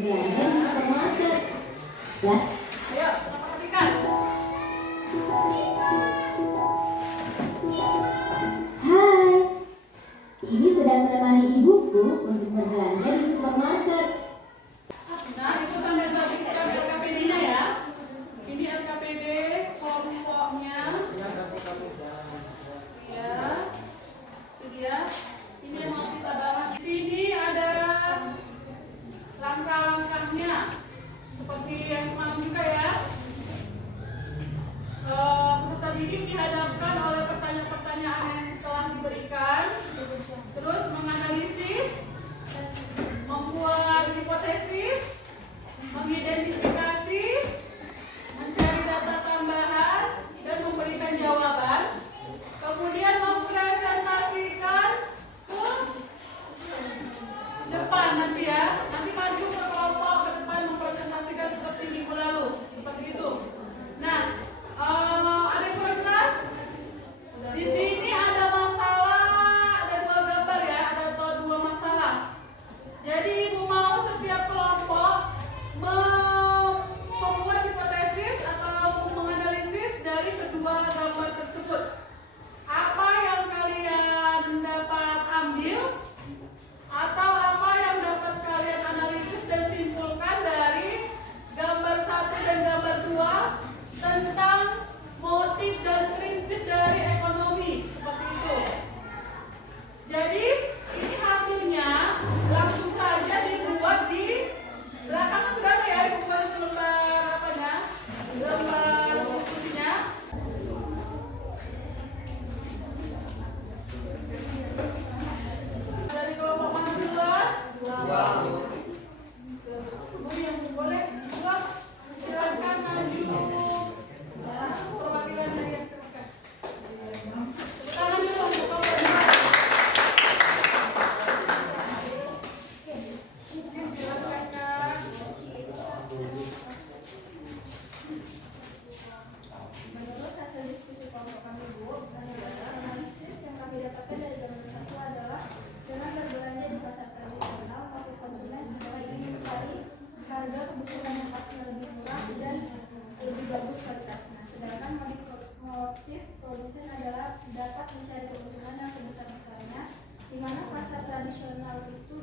berbelanja di supermarket. Dan ayo, kita perhatikan. hai, ini sedang menemani ibuku untuk berbelanja di supermarket. Nah, itu tanda LKPD-nya ya. Ini LKPD kelompoknya. Ya, itu dia. Ini yang mau kita bahas. Di sini ada langkah-langkahnya, seperti yang semalam juga ya. Peserta didik dihadapkan oleh pertanyaan-pertanyaan yang telah diberikan, terus menganalisis, membuat hipotesis, mengidentifikasi, mencari data tambahan, dan memberikan jawaban. Kemudian mempresentasikan ke depan nanti ya. Nanti maju per kelompok ke depan mempresentasikan seperti minggu lalu. Seperti itu. Nah, ada yang kurang jelas? Di sini ada masalah, ada dua gambar ya, ada dua masalah. Jadi Ibu mau setiap kelompok membuat hipotesis atau menganalisis dari kedua gambar tersebut. Apa yang kalian dapat ambil atau apa yang dapat kalian analisis dan simpulkan dari gambar 1 dan gambar 2 tentang motif dan prinsip dari ekonomi, seperti itu. Jadi ini hasilnya langsung saja dibuat di belakang, sudah ada ya dibuat lembar apanya, lembar diskusinya. Dari kelompok mana duluan? Boleh dua, silakan maju. Perwakilan dari yang silakan. Tangan dulu. Silakan Kak. Menurut hasil diskusi kelompok kami, Bu, analisis yang kami dapatkan dari gambar 1 adalah dengan berbelanja di pasar tradisional, motif konsumen adalah ingin mencari harga kebutuhan yang pasti lebih murah dan lebih bagus kualitasnya. Sedangkan motif produsen adalah dapat mencari keuntungan yang sebesar-besarnya, di mana pasar tradisional itu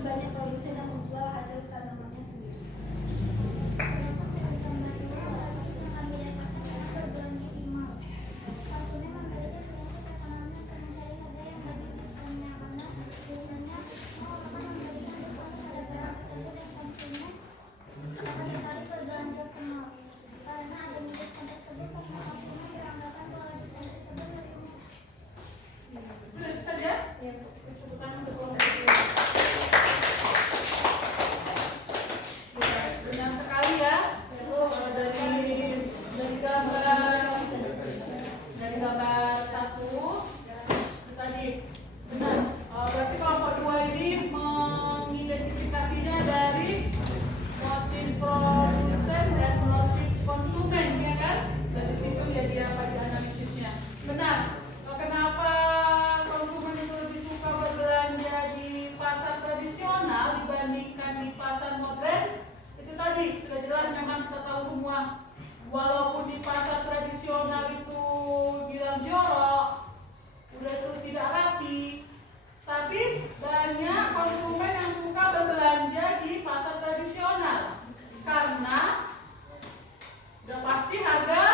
banyak produsen yang menjual hasil tanamannya sendiri. Sudah bisa ya? Tepuk tangan untuk kelompok ini. Benar sekali ya. Dari gambar 1 itu tadi benar. Berarti kelompok 2 ini mengidentifikasinya dari motif produsen dan motif konsumen, ya kan? Dari situ jadi apa analisisnya. Benar. Kenapa konsumen itu lebih suka berbelanja di pasar tradisional dibandingkan di pasar modern? Itu tadi sudah jelas, memang kita tahu semua. Walaupun di pasar tradisional itu bilang jorok, udah itu tidak rapi, tapi banyak konsumen yang suka berbelanja di pasar tradisional karena udah pasti harga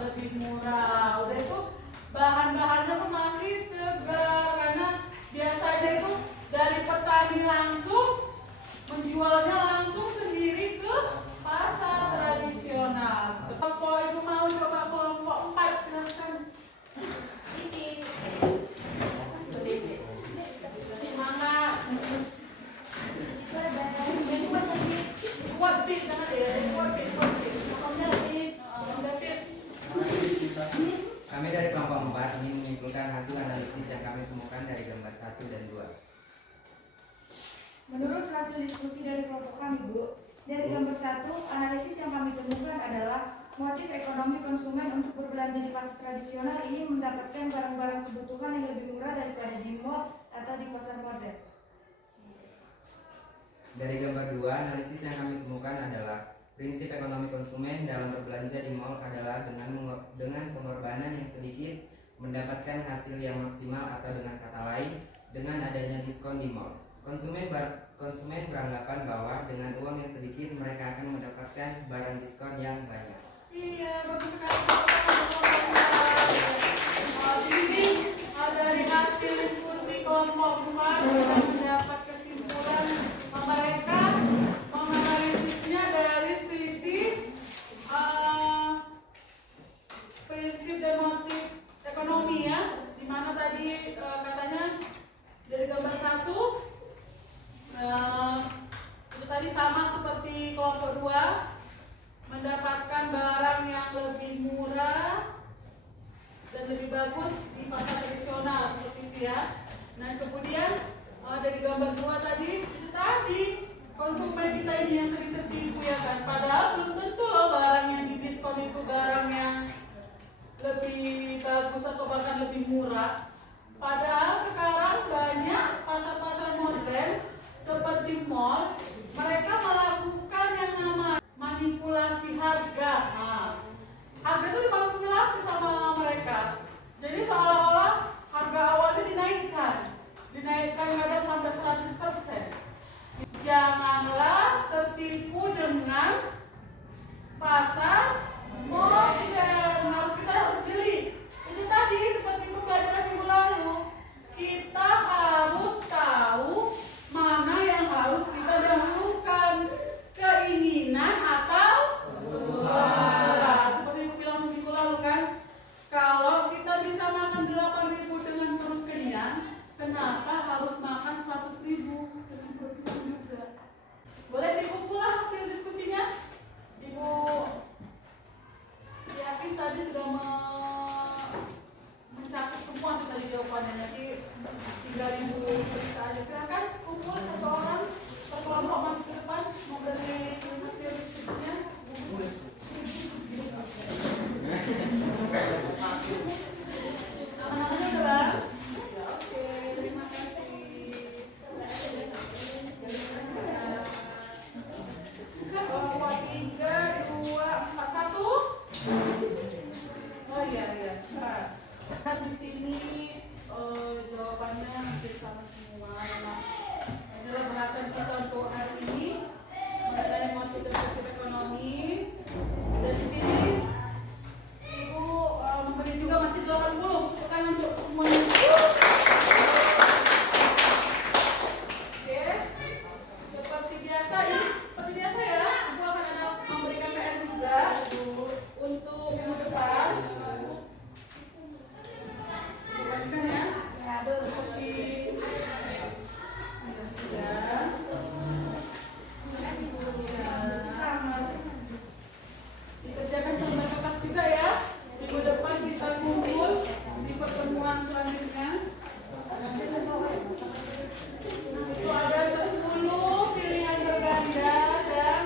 lebih murah. Udah itu bahan-bahannya pun masih segar karena biasanya itu dari petani langsung menjualnya langsung sendiri ke pasar tradisional. Kelompok Ibu mau coba kelompok 4 silakan. Semangat. Kuat fit jangan ya, kuat fit. Pokoknya lebih David. Kami dari kelompok 4 ingin menyimpulkan hasil analisis yang kami temukan dari gambar 1 dan 2. Menurut hasil diskusi dari kelompok kami, Bu, dari gambar 1, analisis yang kami temukan adalah motif ekonomi konsumen untuk berbelanja di pasar tradisional ini mendapatkan barang-barang kebutuhan yang lebih murah daripada di mall atau di pasar modern. Dari gambar 2, analisis yang kami temukan adalah prinsip ekonomi konsumen dalam berbelanja di mal adalah dengan pengorbanan yang sedikit mendapatkan hasil yang maksimal, atau dengan kata lain, dengan adanya diskon di mal. Konsumen beranggapan bahwa dengan uang yang sedikit mereka akan mendapatkan barang diskon yang banyak. Iya, bagus sekali. Ini dari hasil diskusi kelompok 2 kita mendapat kesimpulan mereka menganalisisnya dari sisi prinsip dan motif ekonomi ya, dimana tadi katanya dari gambar 1 itu tadi sama seperti kelompok 2, mendapatkan barang yang lebih murah dan lebih bagus di pasar tradisional seperti itu ya. Nah kemudian dari gambar 2 tadi itu tadi konsumen kita ini yang sering tertipu ya kan, padahal belum tentu loh barang yang di diskon itu barang yang lebih bagus atau bahkan lebih murah. Padahal sekarang banyak pasar-pasar modern seperti mall, mereka melakukan yang namanya manipulasi harga. Nah, harga itu dimanipulasi sama mereka. Jadi seolah-olah harga awalnya dinaikkan kadang sampai 100%. Janganlah tertipu dengan pasar modern. Kita harus jeli. Itu tadi seperti pembelajaran minggu lalu. Kita harus tahu mana yang harus kita dahulukan, keinginan atau kebutuhan. Seperti yang bilang minggu lalu kan, kalau kita bisa makan 8.000 dengan perut kenyang, kenapa harus makan 100.000 dengan perut kenyang juga? Boleh dikumpul hasil diskusinya? Ibu yakin tadi sudah mencakup semua sih tadi jawabannya. Nanti 3.000 periksa aja. Silakan kumpul satu orang per kelompok masuk ke depan memberi hasil diskusinya. Nama-namanya adalah ya, oke, terima kasih. Kelompok 3, 2, 4, 1. Oh iya, kan di sini jawabannya hampir sama semua. Nah, inilah bahasan kita untuk hari ini mengenai motif prinsip ekonomi. Dan di sini Ibu memberi juga masih 80. Tekan untuk semuanya. Oke, seperti biasa ya. Seperti biasa ya, Ibu akan ada memberikan PR juga untuk minggu depan. Bukan ya? Seperti dikerjakan sama kertas juga ya. Minggu depan kita kumpul di pertemuan selanjutnya. Itu ada 10 pilihan berganda dan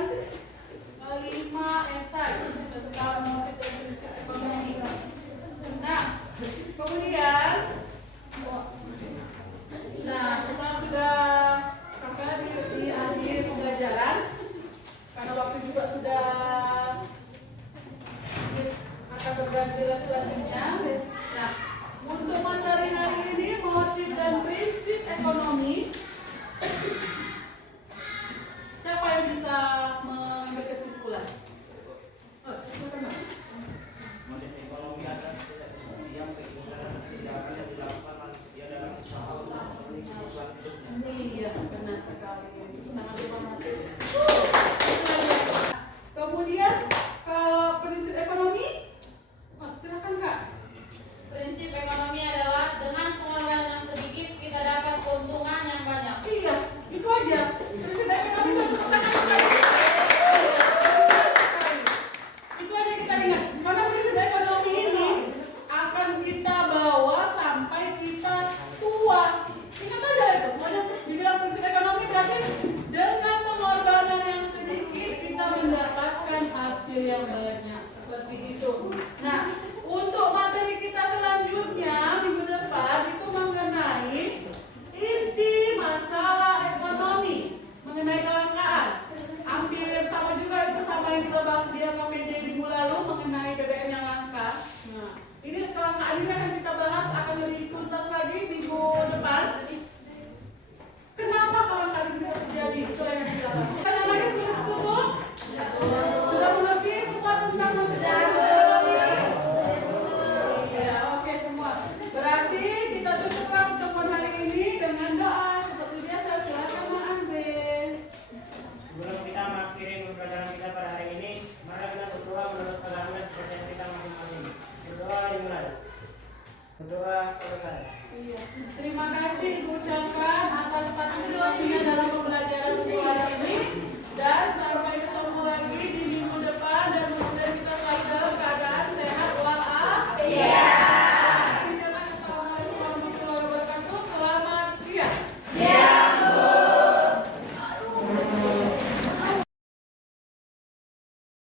5 esai tentang motif dan prinsip ekonomi. Nah, kemudian kita sudah sampai di akhir pembelajaran karena waktu juga sudah akan berganti selanjutnya. Nah, untuk materi hari ini motif dan prinsip ekonomi, siapa yang bisa mengambil kesimpulan? Silakan, Pak. Motif ekonomi atas yang keinginan dan kebijakan yang dilakukan manusia dalam usaha untuk memenuhi kebutuhan hidupnya. Iya, benar sekali. Sangat terima kasih. Kemudian kalau prinsip ekonomi, silakan Kak. Prinsip ekonomi adalah dengan pengorbanan yang sedikit kita dapat keuntungan yang banyak. Iya, itu aja. Prinsip ekonomi itu itu aja kita ingat. Karena prinsip ekonomi ini akan kita bawa sampai kita tua. Ingat aja itu. Dibilang prinsip ekonomi berarti Sudah selesai. Terima kasih Ibu ucapkan atas partisipasinya dalam